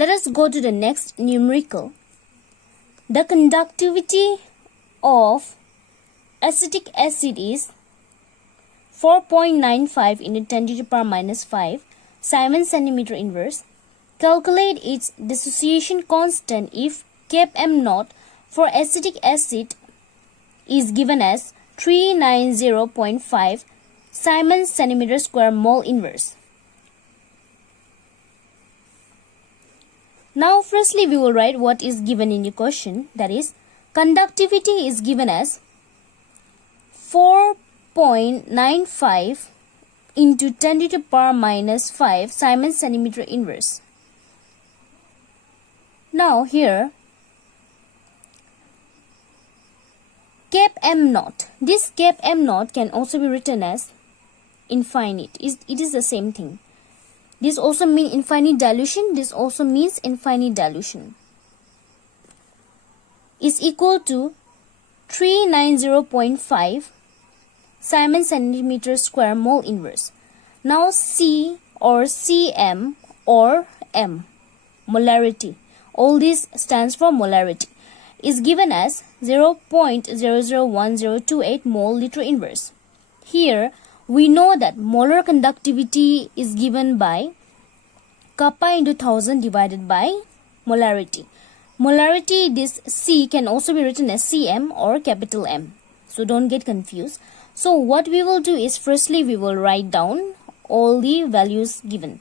Let us go to the next numerical. The conductivity of acetic acid is 4.95 into 10 to the power minus 5 Siemens centimeter inverse. Calculate its dissociation constant if Km m naught for acetic acid is given as 390.5 Siemens centimeter square mole inverse. Now firstly we will write what is given in the question, that is conductivity is given as 4.95 into 10 to the power minus 5 Siemens centimeter inverse. Now here Kp m naught. This Kp m naught can also be written as infinite. It is the same thing. This also means infinite dilution. This also means infinite dilution. Is equal to 390.5 Siemens centimeter square mole inverse. Now C or Cm or m, molarity. All this stands for molarity. Is given as 0.001028 mole liter inverse. Here we know that molar conductivity is given by kappa into 1000 divided by molarity. Molarity, this C can also be written as Cm or capital M. So don't get confused. So what we will do is firstly we will write down all the values given.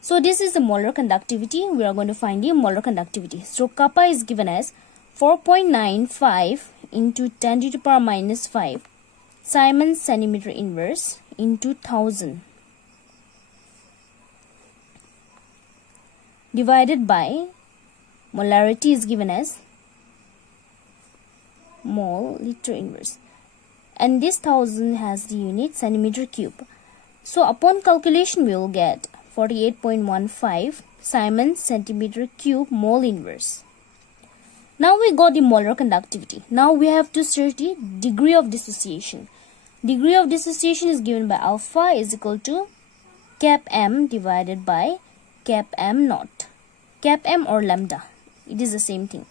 So this is the molar conductivity. We are going to find the molar conductivity. So kappa is given as 4.95 into 10 to the power minus 5 Siemens centimeter inverse into 1000 divided by molarity is given as mole liter inverse, and this 1000 has the unit centimeter cube. So upon calculation we will get 48.15 Siemens centimeter cube mole inverse. Now we got the molar conductivity. Now we have to search the degree of dissociation. Degree of dissociation is given by alpha is equal to Kp m divided by Kp m naught. Kp m or lambda, it is the same thing.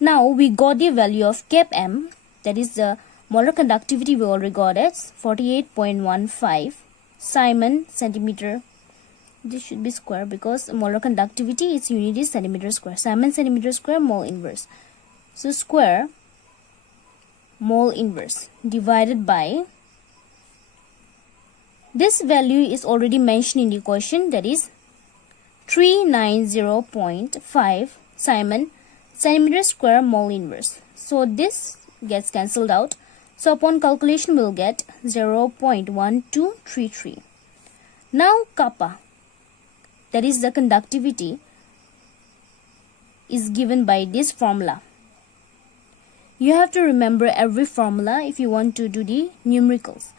Now we got the value of Kp m, that is the molar conductivity we already got as 48.15 Siemens centimeter. This should be square because molar conductivity its unit is centimeter square. Siemens centimeter square mole inverse. So square mole inverse divided by, this value is already mentioned in the question, that is 390.5 Siemens centimeter square mole inverse. So this gets cancelled out. So upon calculation we will get 0.1233. Now kappa, that is the conductivity, is given by this formula. You have to remember every formula if you want to do the numericals.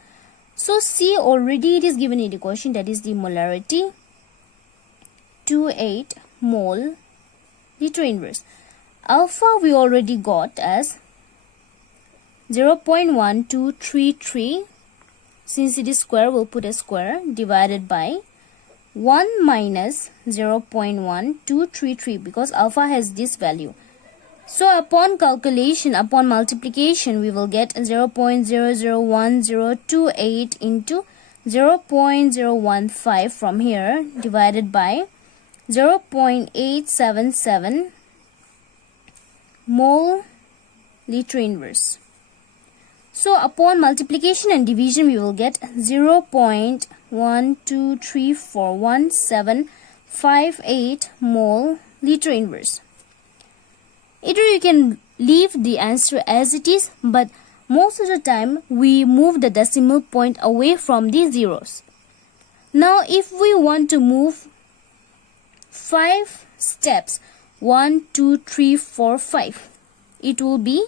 So C already it is given in the question, that is the molarity 28 mole liter inverse. Alpha we already got as 0.1233. Since it is square, we'll put a square, divided by 1 minus 0.1233 because alpha has this value. So upon calculation, upon multiplication, we will get 0.001028 into 0.015 from here divided by 0.877 mole liter inverse. So upon multiplication and division we will get 0.12341758 mole liter inverse. Either you can leave the answer as it is, but most of the time we move the decimal point away from the zeros. Now if we want to move 5 steps, 1, 2, 3, 4, 5, it will be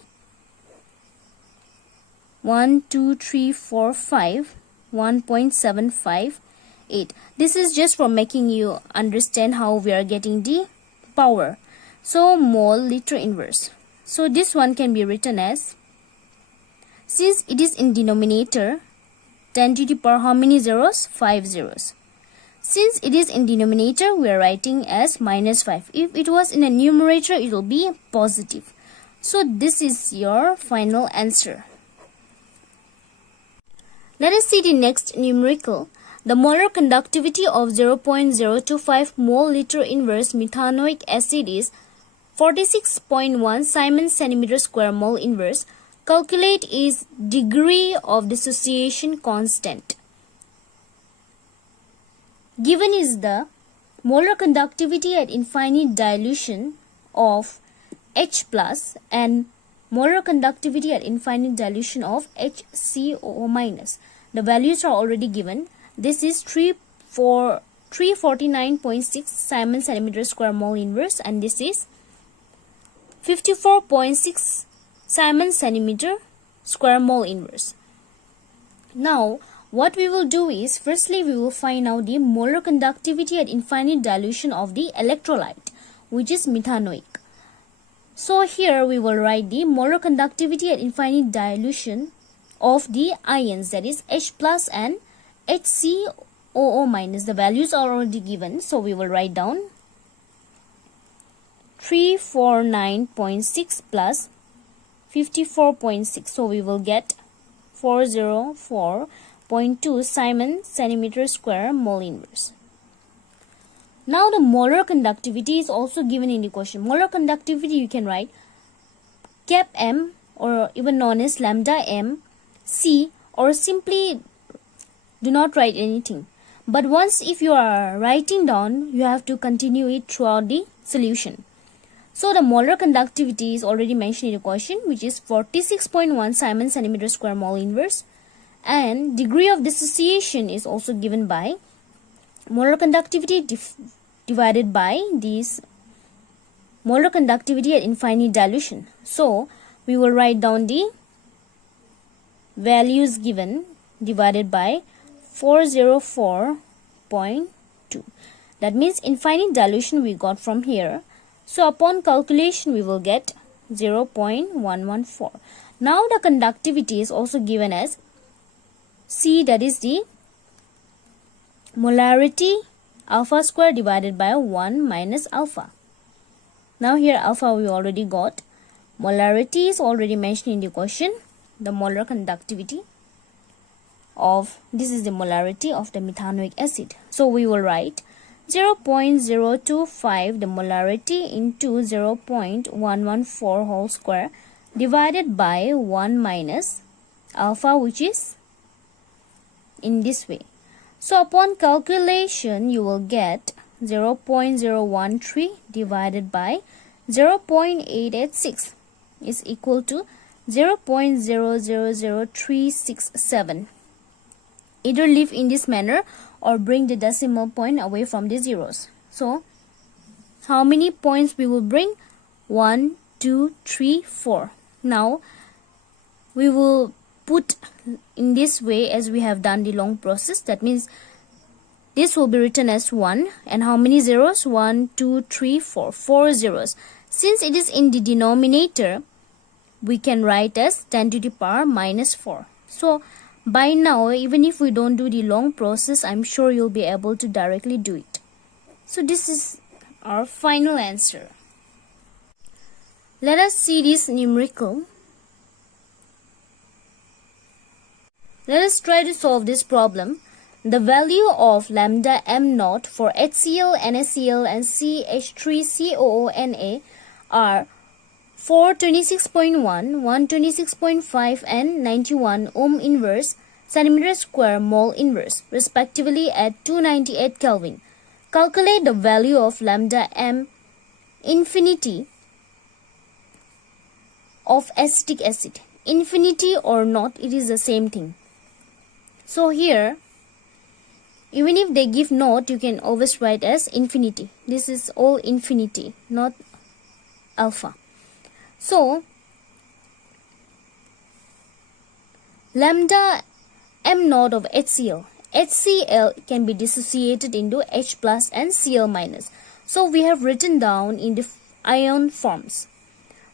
1, 2, 3, 4, 5, 1.758. This is just for making you understand how we are getting the power. So mole liter inverse. So this one can be written as, since it is in denominator, 10 to the power how many zeros? 5 zeros. Since it is in denominator, we are writing as minus 5. If it was in a numerator, it will be positive. So this is your final answer. Let us see the next numerical. The molar conductivity of 0.025 mole liter inverse methanoic acid is 46.1 Siemens centimeter square mole inverse. Calculate its degree of dissociation constant. Given is the molar conductivity at infinite dilution of H plus and molar conductivity at infinite dilution of HCOO minus. The values are already given. This is 349.6 Siemens centimeter square mole inverse, and this is 54.6 Siemens centimeter square mole inverse. Now, what we will do is, firstly we will find out the molar conductivity at infinite dilution of the electrolyte, which is methanoic. So here we will write the molar conductivity at infinite dilution of the ions, that is H plus and HCOO minus. The values are already given, so we will write down 349.6 plus 54.6. So we will get 404.2 Siemens centimeter square mole inverse. Now the molar conductivity is also given in the question. Molar conductivity you can write cap m, or even known as lambda m c, or simply do not write anything. But once if you are writing down, you have to continue it throughout the solution. So the molar conductivity is already mentioned in the question, which is 46.1 Siemens centimeter square mole inverse, and degree of dissociation is also given by molar conductivity divided by this molar conductivity at infinite dilution. So we will write down the values given divided by 404.2. That means infinite dilution we got from here. So upon calculation we will get 0.114. Now the conductivity is also given as C, that is the molarity alpha square divided by 1 minus alpha. Now here alpha we already got. Molarity is already mentioned in the question. The molar conductivity of, this is the molarity of the methanoic acid. So we will write 0.025 the molarity into 0.114 whole square divided by 1 minus alpha, which is in this way. So upon calculation you will get 0.013 divided by 0.886 is equal to 0.000367. Either leave in this manner or bring the decimal point away from the zeros. So how many points we will bring? 1, 2, 3, 4. Now we will put in this way as we have done the long process. That means this will be written as 1, and how many zeros? 1, 2, 3, 4. 4 zeros. Since it is in the denominator, we can write as 10 to the power minus 4. So by now, even if we don't do the long process, I'm sure you'll be able to directly do it. So this is our final answer. Let us see this numerical. Let us try to solve this problem. The value of lambda m naught for HCl, NaCl and CH3COONA are 426.1, 126.5 and 91 ohm inverse centimeter square mole inverse respectively at 298 Kelvin. Calculate the value of lambda m infinity of acetic acid. Infinity or not, it is the same thing. So here, even if they give naught, you can always write as infinity. This is all infinity, not alpha. So lambda m naught of HCl. HCl can be dissociated into H plus and Cl minus. So we have written down in the ion forms.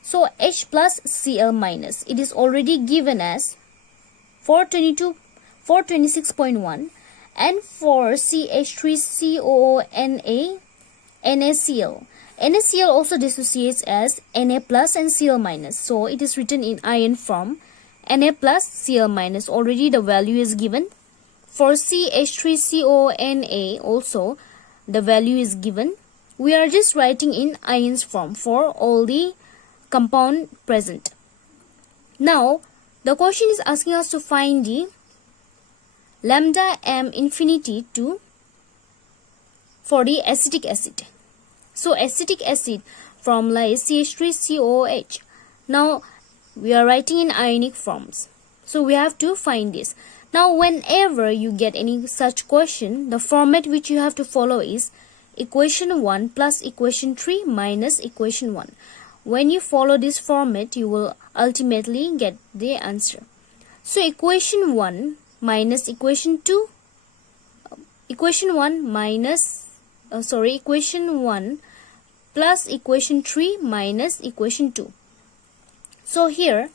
So H plus Cl minus, it is already given as 426.1, And for CH3COONA, NaCl. NaCl also dissociates as Na plus and Cl minus. So it is written in ion form, Na plus Cl minus. Already the value is given. For CH3COONA also the value is given. We are just writing in ions form for all the compound present. Now the question is asking us to find the lambda m infinity to for the acetic acid. So acetic acid formula is CH3COOH. Now we are writing in ionic forms. So we have to find this. Now whenever you get any such question, the format which you have to follow is equation 1 plus equation 3 minus equation 1. When you follow this format, you will ultimately get the answer. So equation 1 minus equation 2, equation 1 plus equation 3 minus equation 2. So here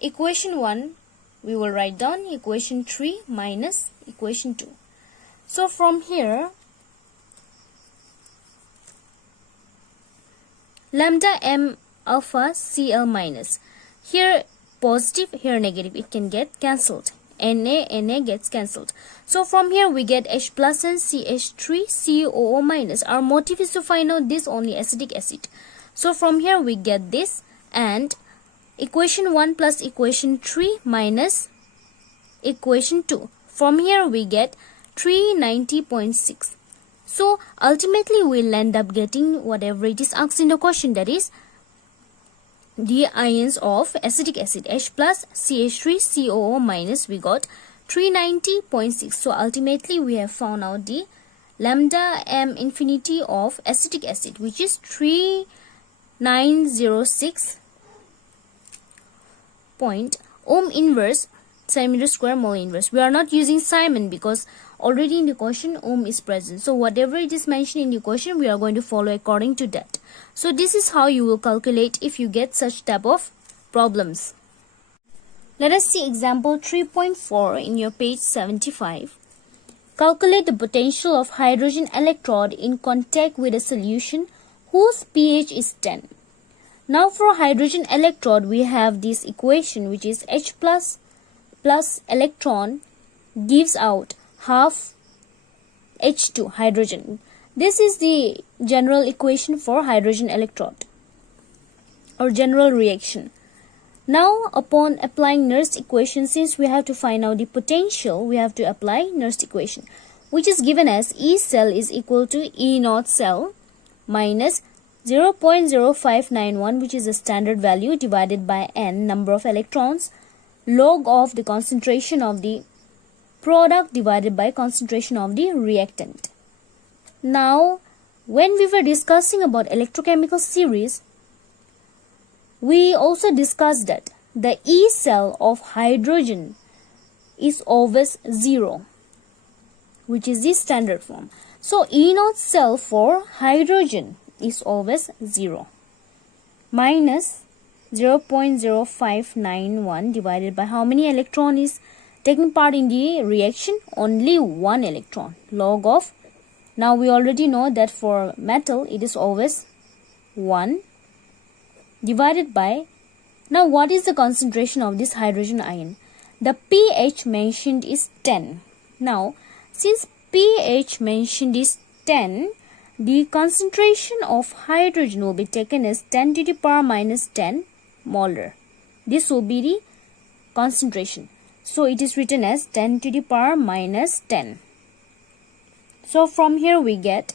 equation 1 we will write down, equation 3 minus equation 2. So from here lambda m alpha Cl minus, here positive, here negative, it can get cancelled. Na gets cancelled. So from here we get H plus and CH3COO minus. Our motive is to find out this only acetic acid. So from here we get this, and equation 1 plus equation 3 minus equation 2. From here we get 390.6. So ultimately we'll end up getting whatever it is asked in the question, that is the ions of acetic acid, H plus CH3COO minus. We got 390.6. So ultimately we have found out the lambda m infinity of acetic acid, which is 3906 point ohm inverse centimeter square mole inverse. We are not using Simon because already in the question ohm is present. So whatever it is mentioned in the question, we are going to follow according to that. So this is how you will calculate if you get such type of problems. Let us see example 3.4 in your page 75. Calculate the potential of hydrogen electrode in contact with a solution whose pH is 10. Now for hydrogen electrode we have this equation, which is H plus electron gives out half H2 hydrogen. This is the general equation for hydrogen electrode or general reaction. Now upon applying Nernst equation, since we have to find out the potential, we have to apply Nernst equation, which is given as E cell is equal to E naught cell minus 0.0591, which is the standard value, divided by n, number of electrons, log of the concentration of the product divided by concentration of the reactant. Now when we were discussing about electrochemical series, we also discussed that the E cell of hydrogen is always 0, which is the standard form. So E naught cell for hydrogen is always 0 minus 0.0591 divided by how many electron is taking part in the reaction? Only 1 electron, log of, now we already know that for metal it is always 1, divided by, now what is the concentration of this hydrogen ion? The pH mentioned is 10. Now since pH mentioned is 10, the concentration of hydrogen will be taken as 10 to the power minus 10 molar. This will be the concentration. So it is written as 10 to the power minus 10. So from here we get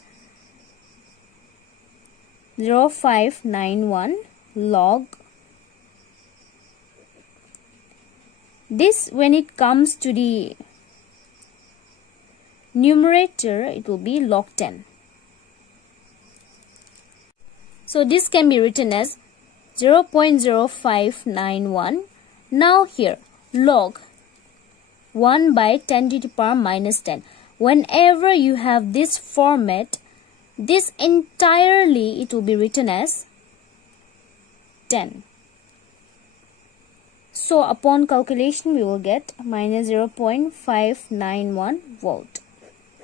0.0591 log. This, when it comes to the numerator, it will be log 10. So this can be written as 0.0591. Now here log 1 by 10 to the power minus 10. Whenever you have this format, this entirely it will be written as 10. So upon calculation we will get minus 0.591 volt.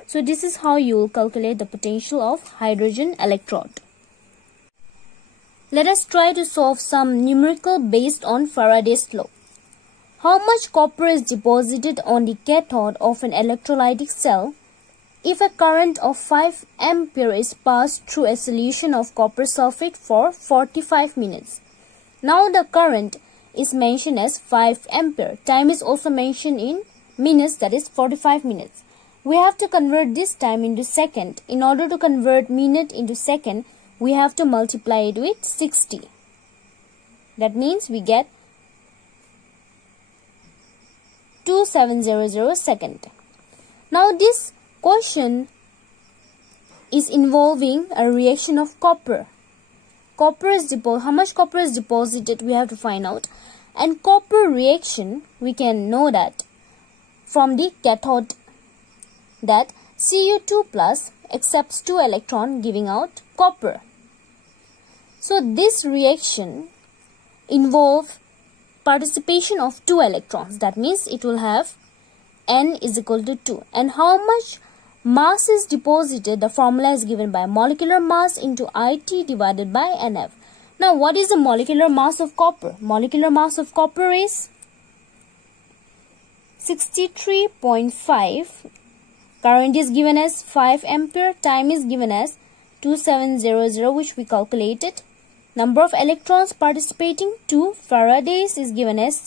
So this is how you will calculate the potential of hydrogen electrode. Let us try to solve some numerical based on Faraday's law. How much copper is deposited on the cathode of an electrolytic cell if a current of 5 ampere is passed through a solution of copper sulfate for 45 minutes? Now the current is mentioned as 5 ampere. Time is also mentioned in minutes, that is 45 minutes. We have to convert this time into second. In order to convert minute into second, we have to multiply it with 60. That means we get 2700 second. Now this question is involving a reaction of copper. How much copper is deposited, we have to find out. And copper reaction, we can know that from the cathode, that Cu2 plus accepts 2 electron giving out copper. So this reaction involves participation of 2 electrons. That means it will have N is equal to 2. And how much mass is deposited? The formula is given by molecular mass into IT divided by NF. Now what is the molecular mass of copper? Molecular mass of copper is 63.5. Current is given as 5 ampere. Time is given as 2700, which we calculated. Number of electrons participating 2. Faraday's is given as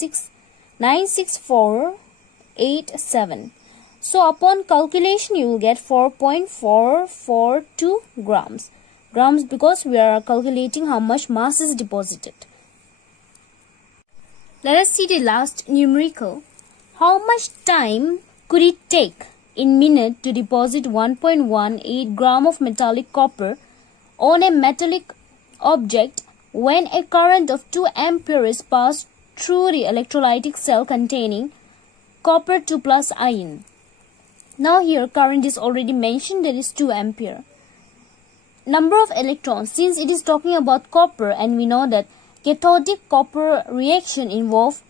96487. So upon calculation you will get 4.442 grams. Grams because we are calculating how much mass is deposited. Let us see the last numerical. How much time could it take in minute to deposit 1.18 gram of metallic copper on a metallic object when a current of 2 ampere is passed through the electrolytic cell containing copper 2 plus ion? Now here current is already mentioned, that is 2 ampere. Number of electrons, since it is talking about copper and we know that cathodic copper reaction involves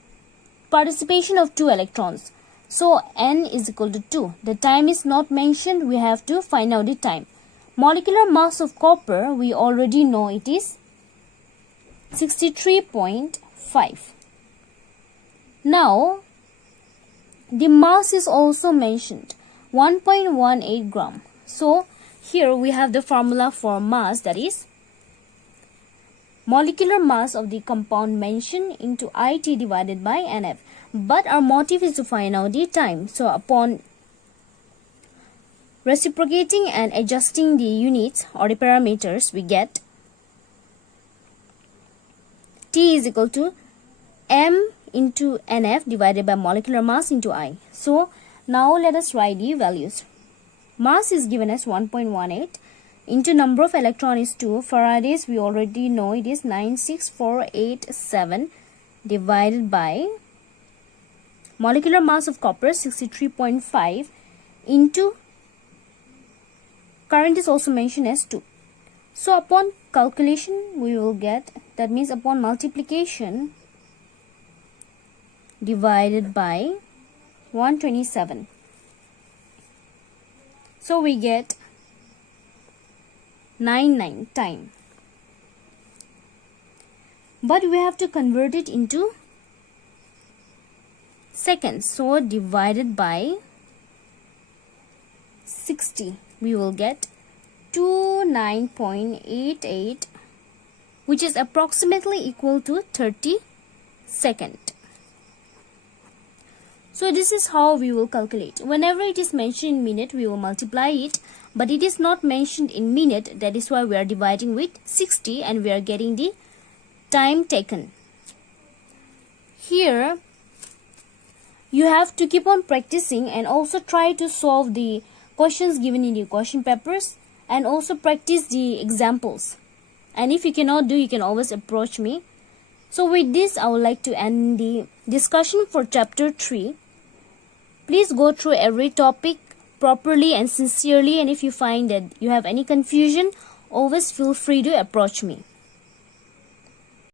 participation of 2 electrons. So N is equal to 2. The time is not mentioned, we have to find out the time. Molecular mass of copper, we already know it is 63.5. Now the mass is also mentioned, 1.18 gram. So here we have the formula for mass, that is molecular mass of the compound mentioned into IT divided by NF. But our motive is to find out the time. So upon reciprocating and adjusting the units or the parameters, we get T is equal to M into NF divided by molecular mass into I. So now let us write the values. Mass is given as 1.18 into number of electron is 2. Faraday's we already know it is 96487 divided by molecular mass of copper 63.5 into current is also mentioned as 2. So upon calculation we will get, that means upon multiplication divided by 127. So we get 99 time. But we have to convert it into seconds. So divided by 60, we will get 29.88, which is approximately equal to 30 seconds. So this is how we will calculate. Whenever it is mentioned in minute, we will multiply it. But it is not mentioned in minute. That is why we are dividing with 60 and we are getting the time taken. Here, you have to keep on practicing and also try to solve the questions given in the question papers and also practice the examples. And if you cannot do, you can always approach me. So with this, I would like to end the discussion for chapter 3. Please go through every topic properly and sincerely, and if you find that you have any confusion, always feel free to approach me.